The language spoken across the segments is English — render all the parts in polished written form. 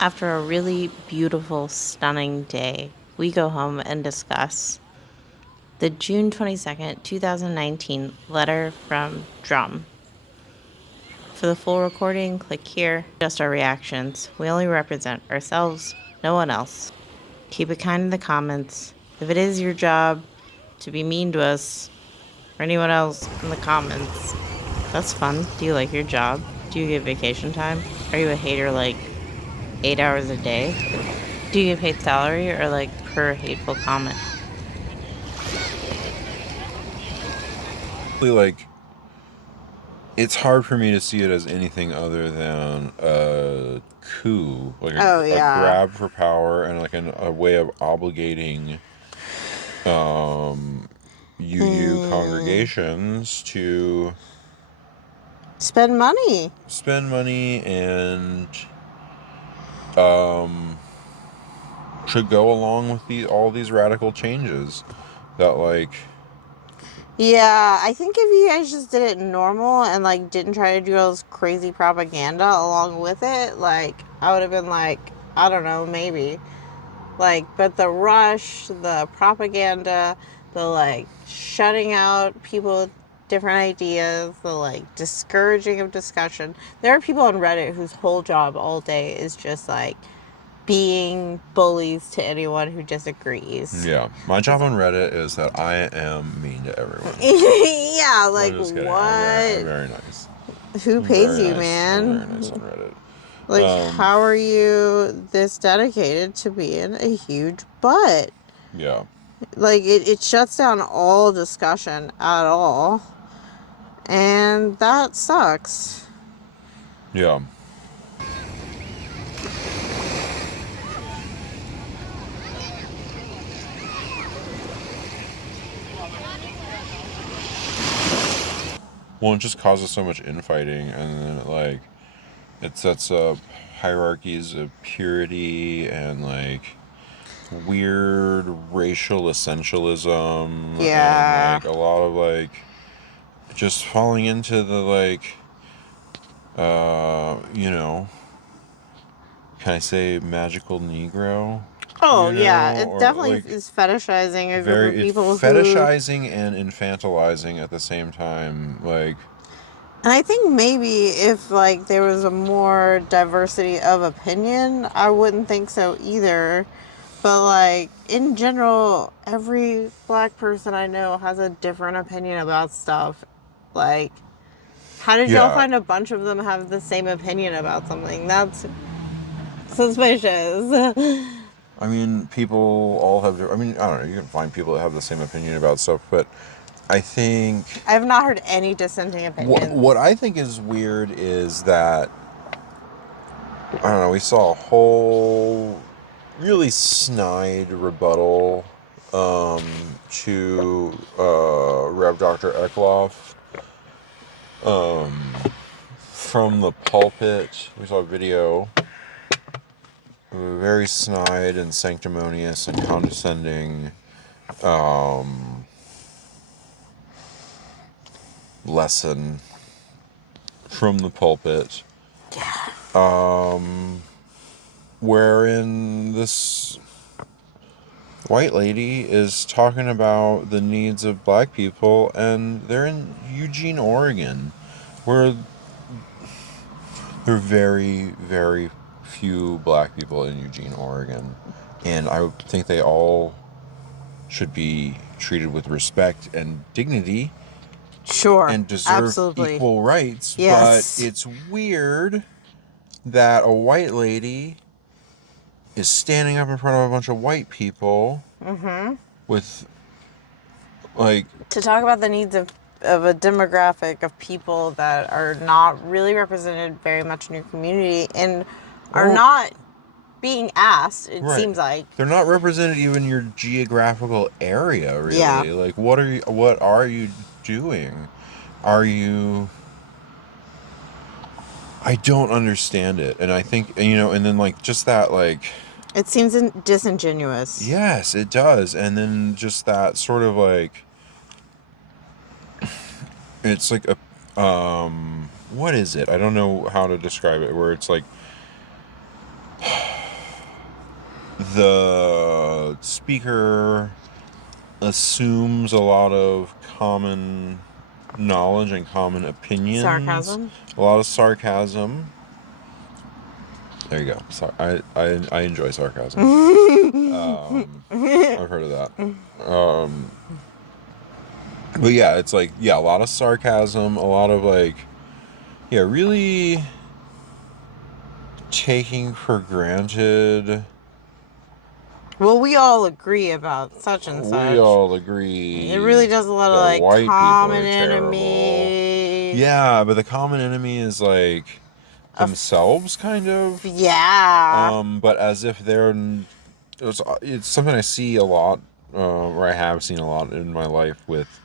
After a really beautiful, stunning day, we go home and discuss the June 22nd, 2019 letter from DRUUM. For the full recording, click here. Just our reactions. We only represent ourselves, no one else. Keep it kind in the comments. If it is your job to be mean to us or anyone else in the comments, that's fun. Do you like your job? Do you get vacation time? Are you a hater like 8 hours a day? Do you get paid salary or like per hateful comment? Like, it's hard for me to see it as anything other than a coup, like Oh, a yeah. grab for power, and like a way of obligating Mm. congregations to Spend money. spend money and um, to go along with all these radical changes that like. Yeah, I think if you guys just did it normal and like didn't try to do all this crazy propaganda along with it, like I would have been like, I don't know, maybe. Like, but the rush, the propaganda, the like shutting out people with different ideas, the like discouraging of discussion. There are people on Reddit whose whole job all day is just like being bullies to anyone who disagrees. Yeah, my job on Reddit is that I am mean to everyone. Yeah, I'm like just kidding. I'm what? very nice. Who I'm pays very you, nice. I'm very nice on man? Reddit. Like, how are you this dedicated to being a huge butt? Yeah. Like, it shuts down all discussion at all. And that sucks. Yeah. Well, it just causes so much infighting, and then it sets up hierarchies of purity and like weird racial essentialism and Yeah. like a lot of like just falling into the like you know, can I say magical Negro? Oh, You yeah. know, It or definitely like is fetishizing a group of it's people who. fetishizing and infantilizing at the same time. Like, And I think maybe if, like, there was a more diversity of opinion, I wouldn't think so either. But, like, in general, every black person I know has a different opinion about stuff. Like, how did y'all yeah, find a bunch of them have the same opinion about something? That's suspicious. I mean, people all have. I mean, I don't know. You can find people that have the same opinion about stuff, but I think I have not heard any dissenting what opinions. I think is weird is that I don't know. We saw a whole really snide rebuttal to Rev. Dr. Eckloff from the pulpit. We saw a video, a very snide and sanctimonious and condescending lesson from the pulpit, wherein this white lady is talking about the needs of black people, and they're in Eugene, Oregon, where there are very, very few black people in Eugene, Oregon, and I think they all should be treated with respect and dignity Sure, and deserve absolutely. equal rights. But Yes. it's weird that a white lady is standing up in front of a bunch of white people with like To talk about the needs of a demographic of people that are not really represented very much in your community and are or not being asked, it right, seems like. they're not represented even in your geographical area, Yeah. really. Like, what are you doing? Are you I don't understand it, and I think, and then like just that, like, It seems disingenuous. yes, it does, and then just that sort of like, it's like a what is it? I don't know how to describe it. Where it's like the speaker assumes a lot of common knowledge and common opinions. Sarcasm. A lot of sarcasm. There you go. I enjoy sarcasm. I've heard of that. But yeah, it's like, yeah, a lot of sarcasm, a lot of like, yeah, really taking for granted. Well, we all agree about such and such. We all agree. It really does a lot of that like white common people are terrible. enemy. Yeah, but the common enemy is like themselves, kind of. Yeah. But as if they're. It's something I see a lot, or I have seen a lot in my life with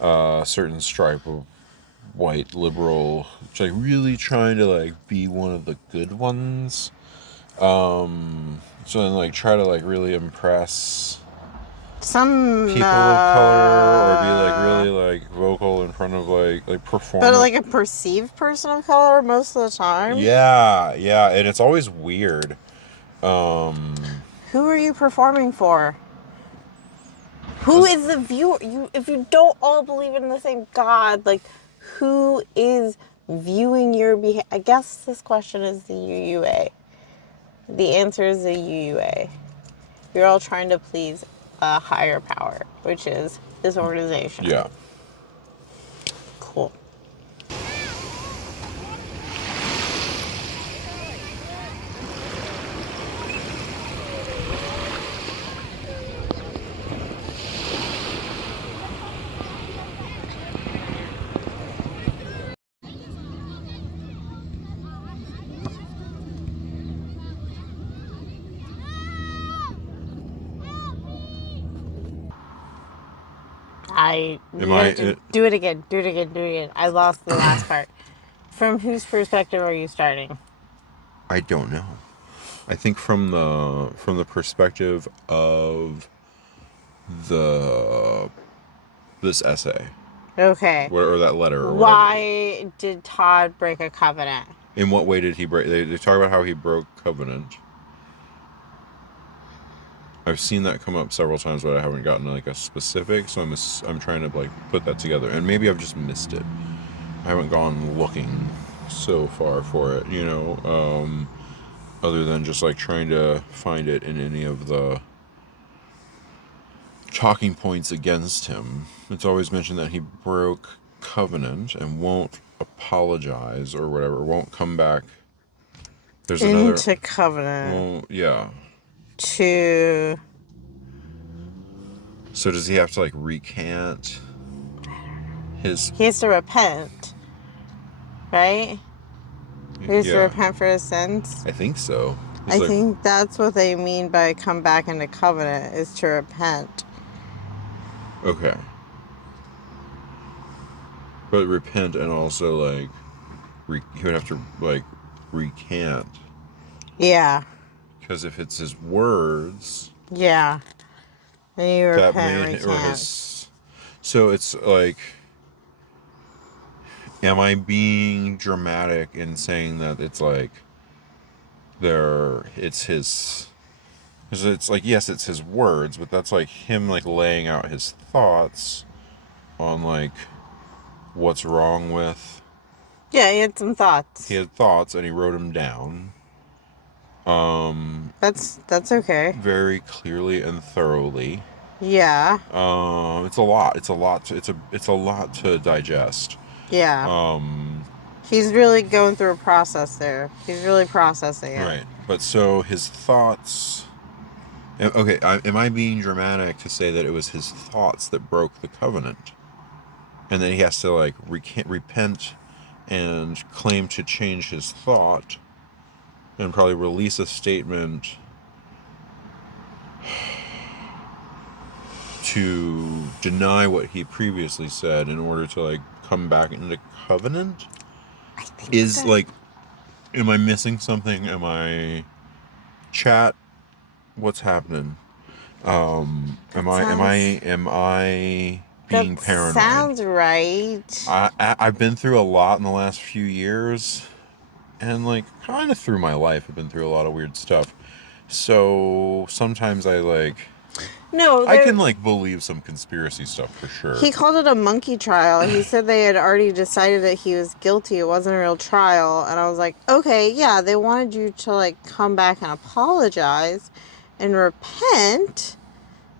a certain stripe of white liberal, like really trying to like be one of the good ones. So then like try to like really impress Some people of color, or be like really like vocal in front of like perform. But like a perceived person of color most of the time. Yeah, and it's always weird. Who are you performing for? Who is the viewer? If you don't all believe in the same God, like who is viewing your behavior? I guess this question is the UUA. The answer is the UUA. You're all trying to please a higher power, which is this organization. Yeah. Cool. Do it again. Do it again. I lost the last part. From whose perspective are you starting? I don't know. I think from the perspective of this essay. Okay. Or that letter. Or why did Todd break a covenant? In what way did he break? They talk about how he broke covenant. I've seen that come up several times, but I haven't gotten like a specific. So I'm trying to like put that together, and maybe I've just missed it. I haven't gone looking so far for it, other than just like trying to find it in any of the talking points against him. It's always mentioned that he broke covenant and won't apologize or whatever, won't come back. There's into covenant. Well, yeah. To. So does he have to like recant his? He has to repent, right? He has to repent for his sins. I think so. I think that's what they mean by come back into covenant, is to repent. Okay. But repent and also like he would have to like recant. Yeah. Because if it's his words. Yeah. Then you repent, recant. So it's like, am I being dramatic in saying that it's like it's his, because it's like, yes, it's his words, but that's like him like laying out his thoughts on like what's wrong with. Yeah, he had some thoughts. He had thoughts and he wrote them down. That's okay. Very clearly and thoroughly. Yeah. It's a lot. It's a lot to digest. Yeah. He's really going through a process there. He's really processing it. Right. But so his thoughts. Okay, am I being dramatic to say that it was his thoughts that broke the covenant? And then he has to like repent and claim to change his thought and probably release a statement to deny what he previously said in order to like come back into covenant? Is like, am I missing something? Am I chat? What's happening? Am I being paranoid? Sounds right. I've been through a lot in the last few years, and like kind of through my life I've been through a lot of weird stuff. So sometimes No, I can believe some conspiracy stuff for sure. He called it a monkey trial. He said they had already decided that he was guilty. It wasn't a real trial. And I was like, okay, yeah, they wanted you to come back and apologize and repent.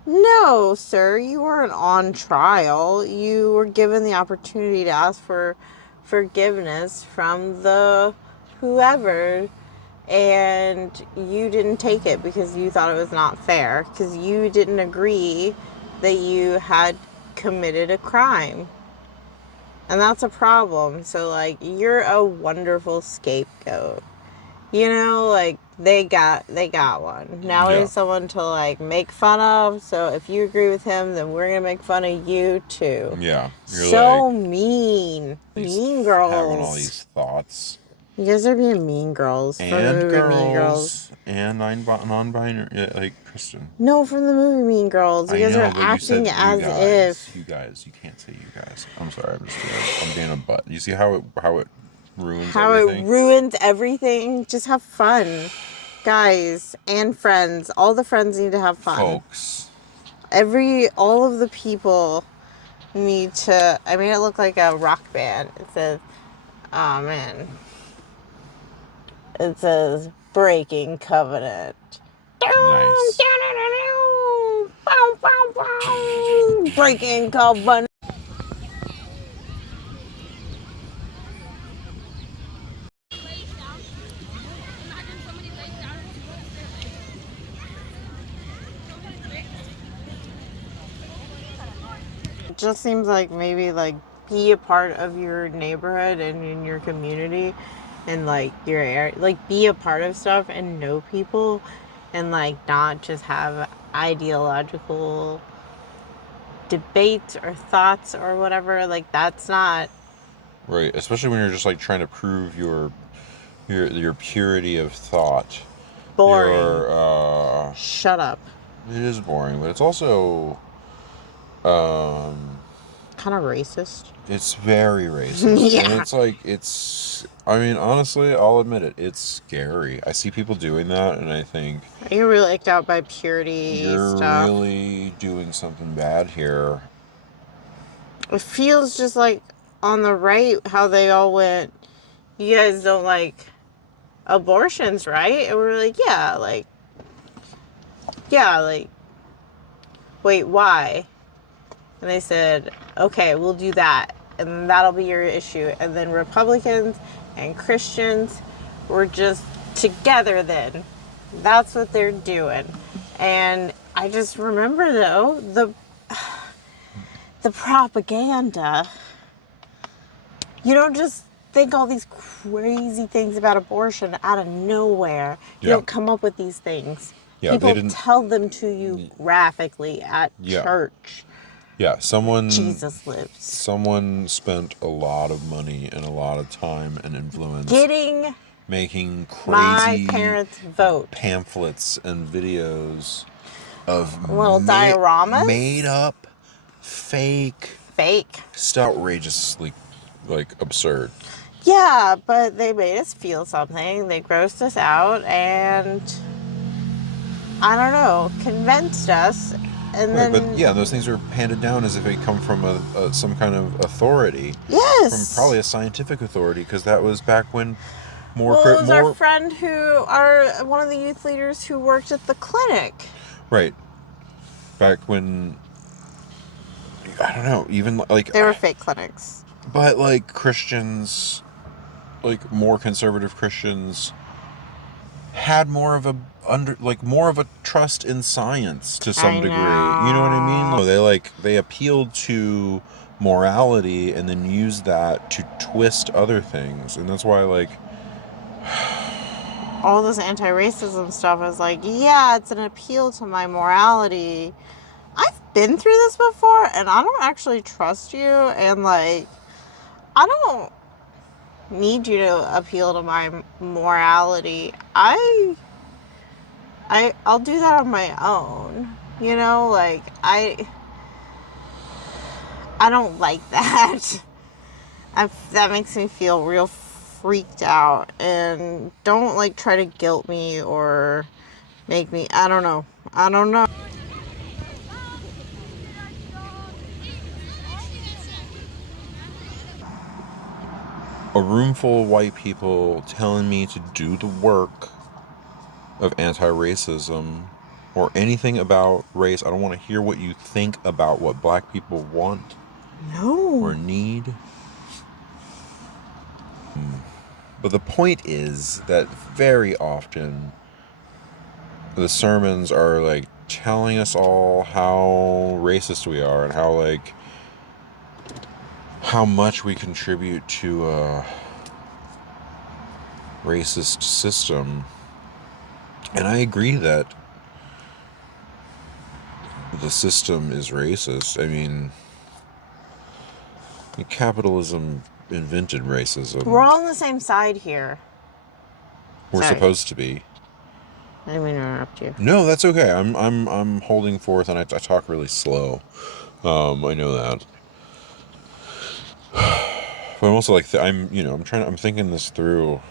No, sir, you weren't on trial. You were given the opportunity to ask for forgiveness from the whoever, and you didn't take it because you thought it was not fair, because you didn't agree that you had committed a crime. And that's a problem. So, you're a wonderful scapegoat. They got one. Now we Yeah. need someone to make fun of. So if you agree with him, then we're gonna make fun of you too. Yeah. You're So mean. Mean girls. having all these thoughts. You guys are being mean girls from the movie Mean Girls. And non-binary, like Kristen. No, from the movie Mean Girls. You guys are acting as if. You guys. You can't say you guys. I'm sorry. I'm being a butt. You see how it ruins everything? It ruins everything. Just have fun. Guys and friends. All the friends need to have fun. Folks. All of the people need to. I made it look like a rock band. It says, oh man. It says Breaking Covenant. Nice. Breaking Covenant. It just seems like maybe be a part of your neighborhood and in your community and your area, be a part of stuff and know people and not just have ideological debates or thoughts or whatever. That's not right, especially when you're just trying to prove your purity of thought. boring. Shut up. It is boring, but it's also kind of racist. It's very racist. Yeah. And I mean, honestly, I'll admit it. It's scary. I see people doing that, and I think... Are you really icked out by purity stuff? You're really doing something bad here. It feels just on the right how they all went, you guys don't like abortions, right? And we're wait, why? And they said, okay, we'll do that. And that'll be your issue. And then Republicans and Christians were just together then. That's what they're doing. And I just remember, though, the propaganda. You don't just think all these crazy things about abortion out of nowhere. You don't come up with these things. Yeah, people tell them to you graphically at church. Yeah, Jesus lives. Someone spent a lot of money and a lot of time and influence making crazy my parents' vote pamphlets and videos of little dioramas, made up, fake. It's outrageously absurd. Yeah, but they made us feel something. They grossed us out and I don't know, convinced us. And then, but yeah, those things are handed down as if they come from some kind of authority. Yes. From probably a scientific authority, because that was back when it was our friend one of the youth leaders who worked at the clinic. Right. Back when, I don't know, even they were fake clinics. But Christians, more conservative Christians, had more of a trust in science to some degree. You know what I mean? They appealed to morality and then used that to twist other things, and that's why all this anti-racism stuff is yeah, it's an appeal to my morality. I've been through this before, and I don't actually trust you, and I don't need you to appeal to my morality. I'll do that on my own. I don't like that. That makes me feel real freaked out, and don't try to guilt me or make me, I don't know. A room full of white people telling me to do the work of anti-racism or anything about race. I don't want to hear what you think about what black people want or need. But the point is that very often the sermons are like telling us all how racist we are and how much we contribute to a racist system. And I agree that the system is racist. I mean, capitalism invented racism. We're all on the same side here. We're Sorry. supposed to be. I didn't mean to interrupt you. No, that's okay. I'm holding forth, and I talk really slow. I know that. But I'm also like I'm thinking this through.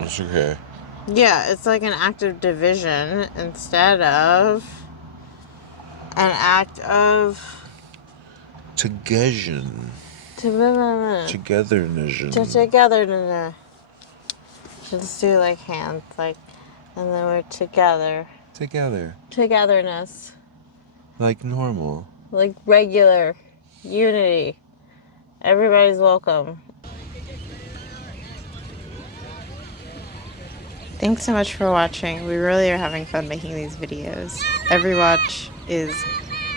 It's okay. Yeah, it's like an act of division instead of an act of Togetherness. togetherness. Let's do like hands, like, and then we're together. Togetherness. Like normal. Like regular. Unity. Everybody's welcome. Thanks so much for watching. We really are having fun making these videos. Every watch is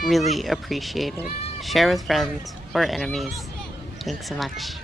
really appreciated. Share with friends or enemies. Thanks so much.